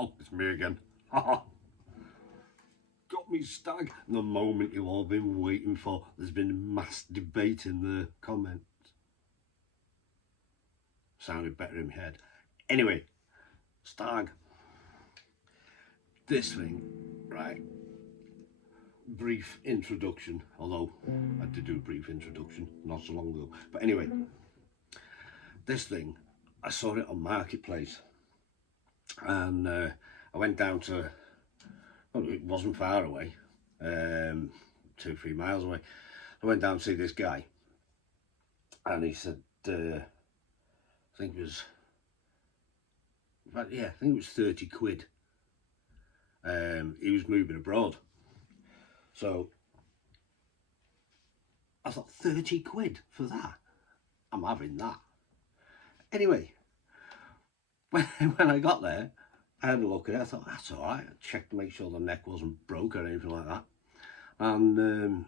Oh, it's me again. Got me Stagg. The moment you've all been waiting for. There's been mass debate in the comments. Sounded better in my head. Anyway, Stagg. This thing, right? Brief introduction, although I did do a brief introduction not so long ago. But anyway, this thing, I saw it on Marketplace, and I went down to, well, it wasn't far away, 2-3 miles away. I went down to see this guy, and he said, I think it was, yeah, I think it was 30 quid. He was moving abroad. So I thought, 30 quid for that? I'm having that. Anyway, when I got there, I had a look at it. I thought, that's all right. I checked to make sure the neck wasn't broke or anything like that. And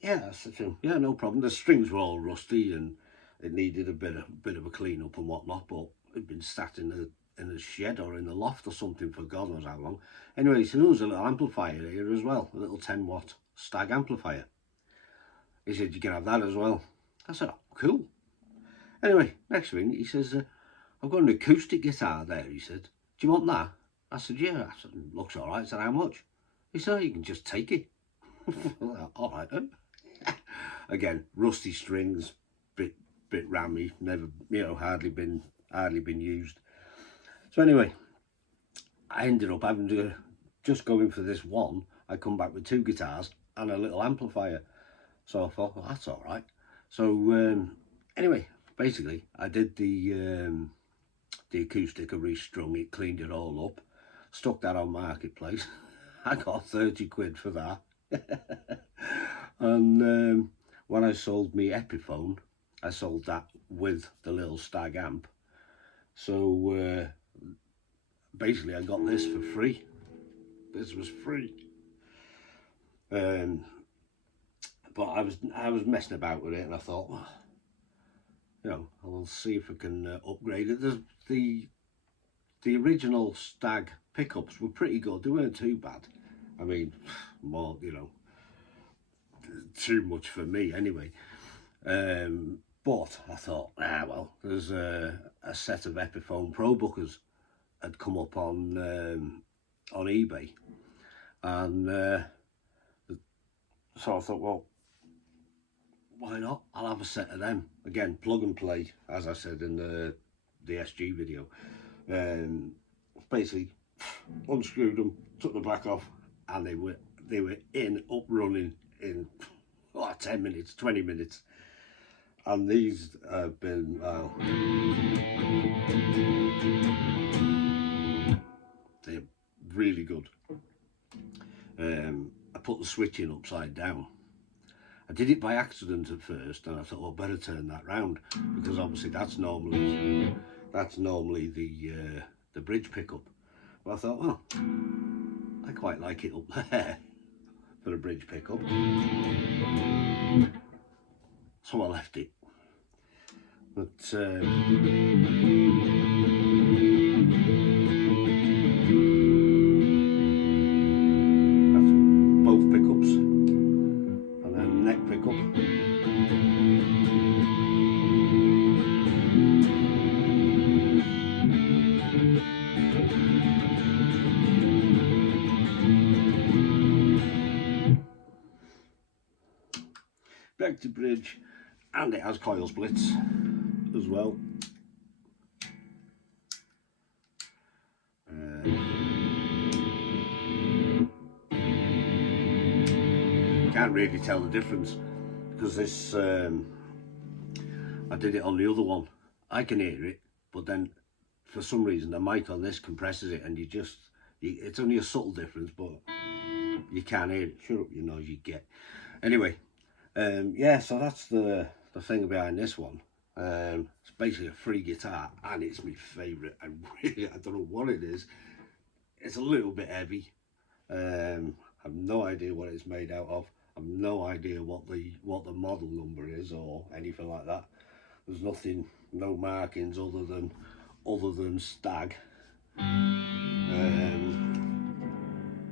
yeah, I said to him, yeah, no problem. The strings were all rusty and it needed a bit of a clean up and whatnot, but it'd been sat in the shed or in the loft or something for God knows how long. Anyway, he said, there was a little amplifier here as well, a little 10-watt Stagg amplifier. He said, you can have that as well. I said, oh, cool. Anyway, next thing, he says, I've got an acoustic guitar there, he said. Do you want that? I said, yeah. I said, looks all right. I said, how much? He said, oh, you can just take it. All right then. Again, rusty strings, bit rammy, never, hardly been used. So anyway, I ended up having to just go in for this one. I come back with 2 guitars and a little amplifier. So I thought, well, that's all right. So anyway, basically, I did the acoustic, I restrung it, cleaned it all up, stuck that on Marketplace. I got 30 quid for that. And when I sold me Epiphone, I sold that with the little Stagg amp. So basically I got this for free. This was free. But I was messing about with it, and I thought, well, I'll see if I can upgrade it. The original Stagg pickups were pretty good. They weren't too bad. I mean, more, too much for me anyway. But I thought, well, there's a set of Epiphone Pro Bookers had come up on eBay, and so I thought, well, why not? I'll have a set of them. Again, plug and play, as I said in the SG video. Basically, unscrewed them, took the back off, and they were up running in 10 minutes, 20 minutes. And these have been, they're really good. I put the switch in upside down. I did it by accident at first, and I thought, well, better turn that round, because obviously that's normally the bridge pickup. But I thought, well, I quite like it up there for a bridge pickup, so I left it. But back to bridge, and it has coil splits as well. Can't really tell the difference because this I did it on the other one. I can hear it, but then for some reason the mic on this compresses it, and it's only a subtle difference, but you can't hear it. Shut up, you noisy git. Anyway, yeah, so that's the thing behind this one. It's basically a free guitar, and it's my favourite. I don't know what it is. It's a little bit heavy. I've no idea what it's made out of. I've no idea what the model number is or anything like that. There's nothing, no markings other than Stagg.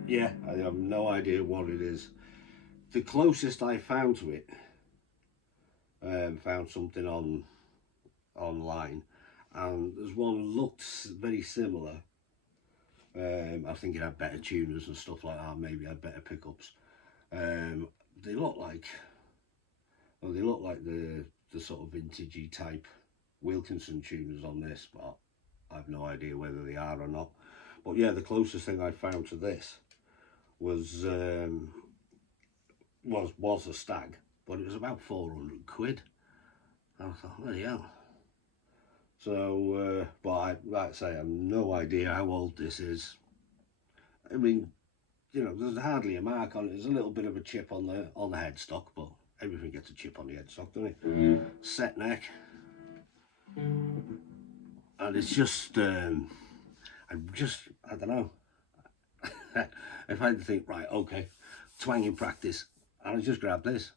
Yeah, I have no idea what it is. The closest I found to it, found something online, and there's one looked very similar. I think it had better tuners and stuff like that. Maybe had better pickups. They look like, well, they look like the sort of vintagey type Wilkinson tuners on this, but I've no idea whether they are or not. But yeah, the closest thing I found to this was a Stagg, but it was about 400 quid. I thought, bloody hell. So, but like I say, I have no idea how old this is. I mean, you know, there's hardly a mark on it. There's a little bit of a chip on the headstock, but everything gets a chip on the headstock, doesn't it? Set neck, and it's just, I don't know. If I had to think, right, okay, twanging practice, and I just grab this.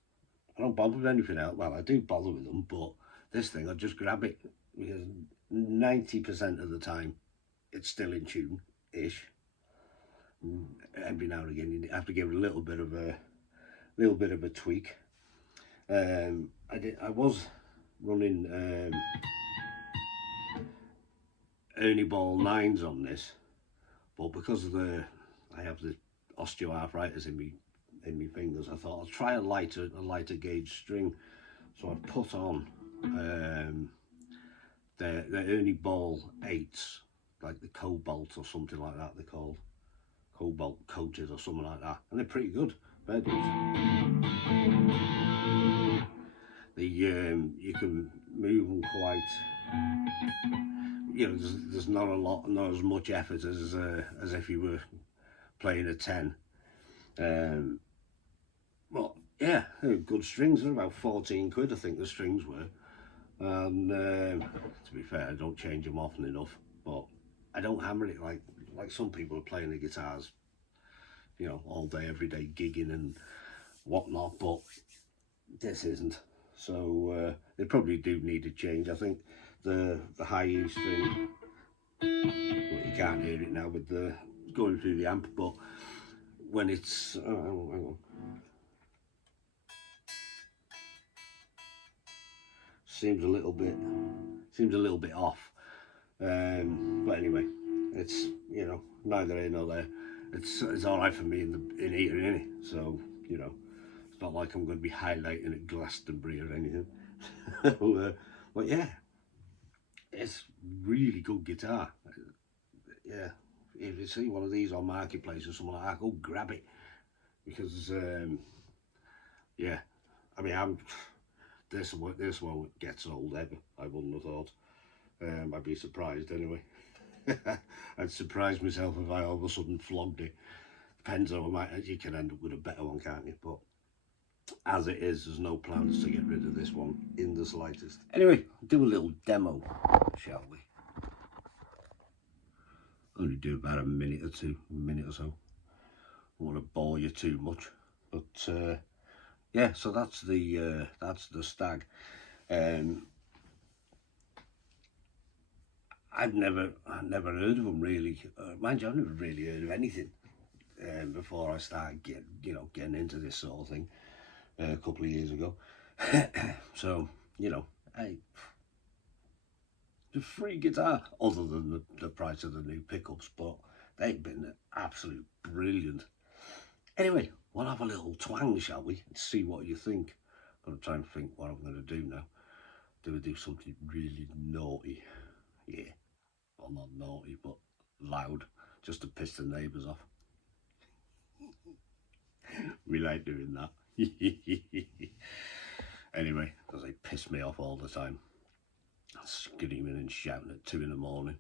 I don't bother with anything else. Well, I do bother with them, but this thing, I just grab it because 90% of the time it's still in tune-ish. Every now and again, you have to give it a little bit of a tweak. I was running Ernie Ball 9s on this, but because of I have the osteoarthritis in my fingers, I thought I'll try a lighter gauge string. So I put on the Ernie Ball 8s, like the Cobalt or something like that. They're called Cobalt coated or something like that, and they're pretty good. Very good. You can move them quite. You know, there's not as much effort as if you were playing a 10. But yeah, good strings. They're about 14 quid, I think the strings were. And to be fair, I don't change them often enough, but I don't hammer it like some people are playing the guitars, you know, all day, every day, gigging and whatnot. But this isn't. So they probably do need a change. I think the high E string, well, you can't hear it now with the going through the amp, but when it's hang on. Seems a little bit off, but anyway, it's, you know, neither here nor there. It's all right for me in hearing, innit? So, you know, it's not like I'm going to be highlighting at Glastonbury or anything. But yeah, it's really good guitar. Yeah, if you see one of these on Marketplace or something like that, go grab it, because yeah, I mean, this one gets old ever, I wouldn't have thought. I'd be surprised anyway. I'd surprise myself if I all of a sudden flogged it. Depends how you can end up with a better one, can't you? But as it is, there's no plans to get rid of this one in the slightest. Anyway, do a little demo, shall we? Only do about a minute or so. I don't want to bore you too much, but yeah. So that's the Stagg. I've never heard of them really. Mind you, I've never really heard of anything before I started getting into this sort of thing a couple of years ago. So, you know, the free guitar, other than the price of the new pickups, but they've been absolute brilliant. Anyway, we'll have a little twang, shall we? And see what you think. I'm going to try and think what I'm going to do now. Do I do something really naughty? Yeah. Well, not naughty, but loud, just to piss the neighbours off. We like doing that. Anyway, because they piss me off all the time, screaming and shouting at 2 in the morning.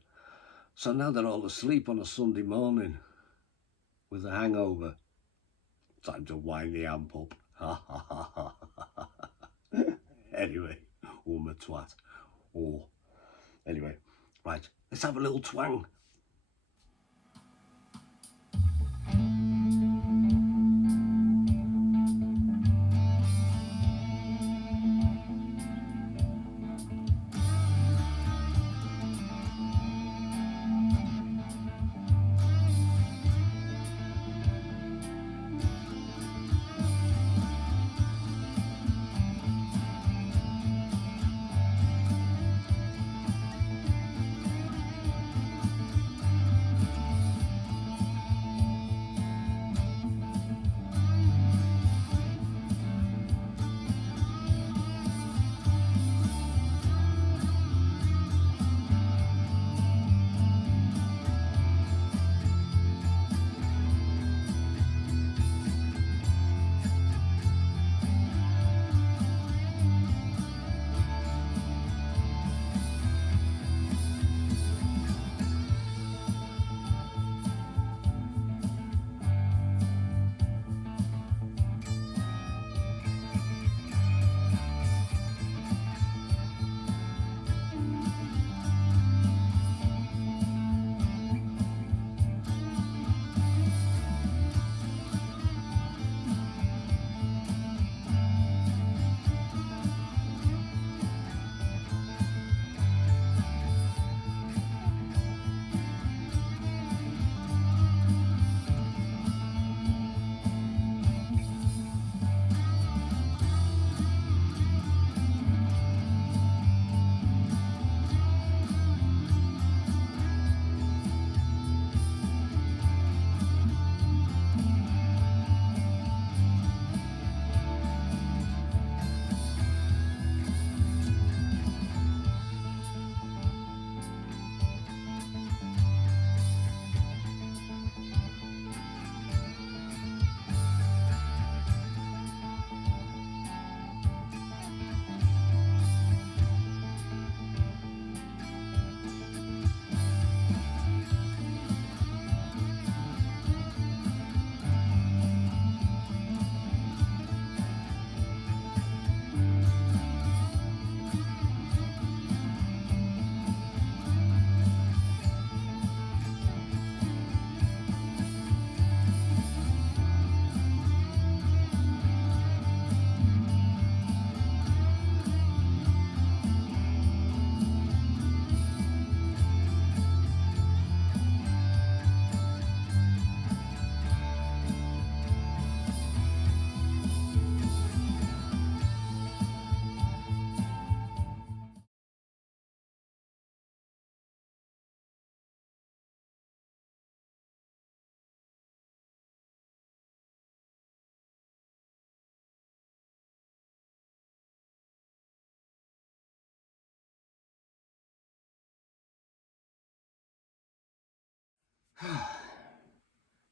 So now they're all asleep on a Sunday morning with a hangover. Time to wind the amp up. Anyway, my twat. Oh. Anyway, right, let's have a little twang.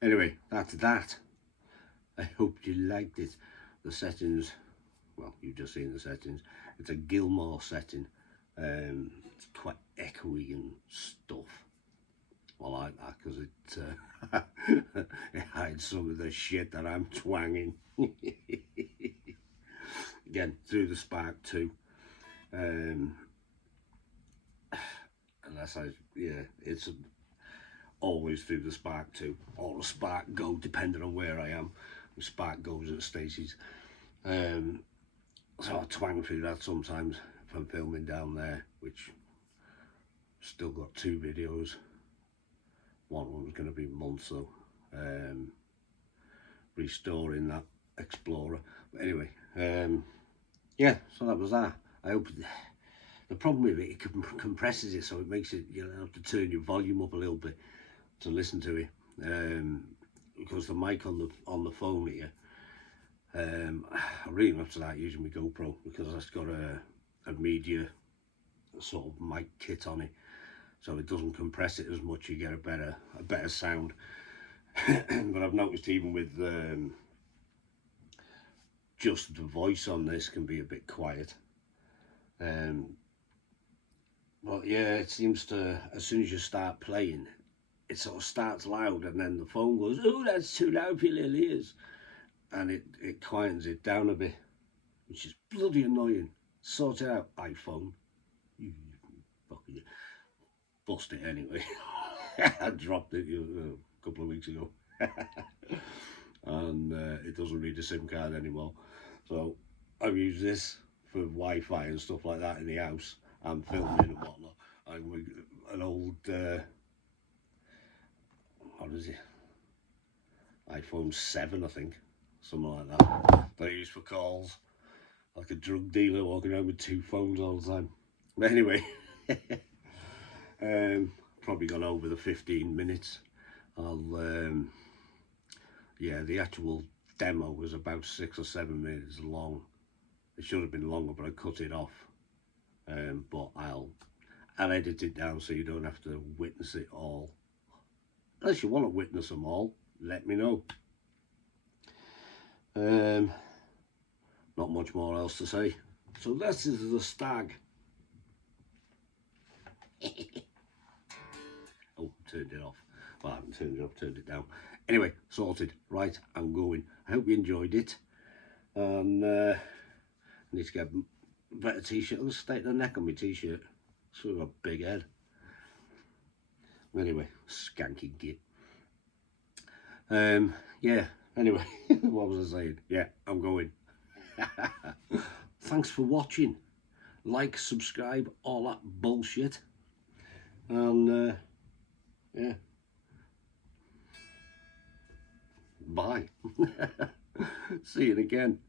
Anyway, that's that. I hope you liked it. The settings, well, you've just seen the settings. It's a Gilmore setting. It's quite echoey and stuff. I like that because it hides some of the shit that I'm twanging. Again, through the Spark 2. Unless it's always through the Spark 2 or the Spark Go, depending on where I am. The Spark Goes at Stacey's. So I twang through that sometimes if I'm filming down there, which still got 2 videos. One of them's going to be months though, restoring that Explorer. But anyway, yeah, so that was that. I hope the problem with it compresses it, so it makes it, you have to turn your volume up a little bit to listen to it, because the mic on the phone here, I really have to start using my GoPro because it's got a media sort of mic kit on it, so it doesn't compress it as much. You get a better sound. But I've noticed even with just the voice on this can be a bit quiet. But yeah, it seems to, as soon as you start playing, it sort of starts loud and then the phone goes, oh, that's too loud for your little ears, and it quietens it down a bit, which is bloody annoying. Sort it out, iPhone. You fucking bust it anyway. I dropped it a couple of weeks ago. And it doesn't read a SIM card anymore. So I've used this for Wi-Fi and stuff like that in the house. I'm filming and whatnot. An old, what is it? iPhone 7, I think. Something like that. That I use for calls. Like a drug dealer walking around with 2 phones all the time. But anyway, probably gone over the 15 minutes. Yeah, the actual demo was about 6 or 7 minutes long. It should have been longer, but I cut it off. But I'll edit it down so you don't have to witness it all. Unless you want to witness them all, let me know. Not much more else to say. So this is the Stagg. Oh, turned it off. Well, I haven't turned it off, turned it down. Anyway, sorted. Right, I'm going. I hope you enjoyed it. And I need to get a better t-shirt. I'll stick the neck on my t-shirt. Sort of a big head. Anyway, skanky git. Yeah, anyway, what was I saying? Yeah, I'm going. Thanks for watching. Like, subscribe, all that bullshit. And yeah, bye. See you again.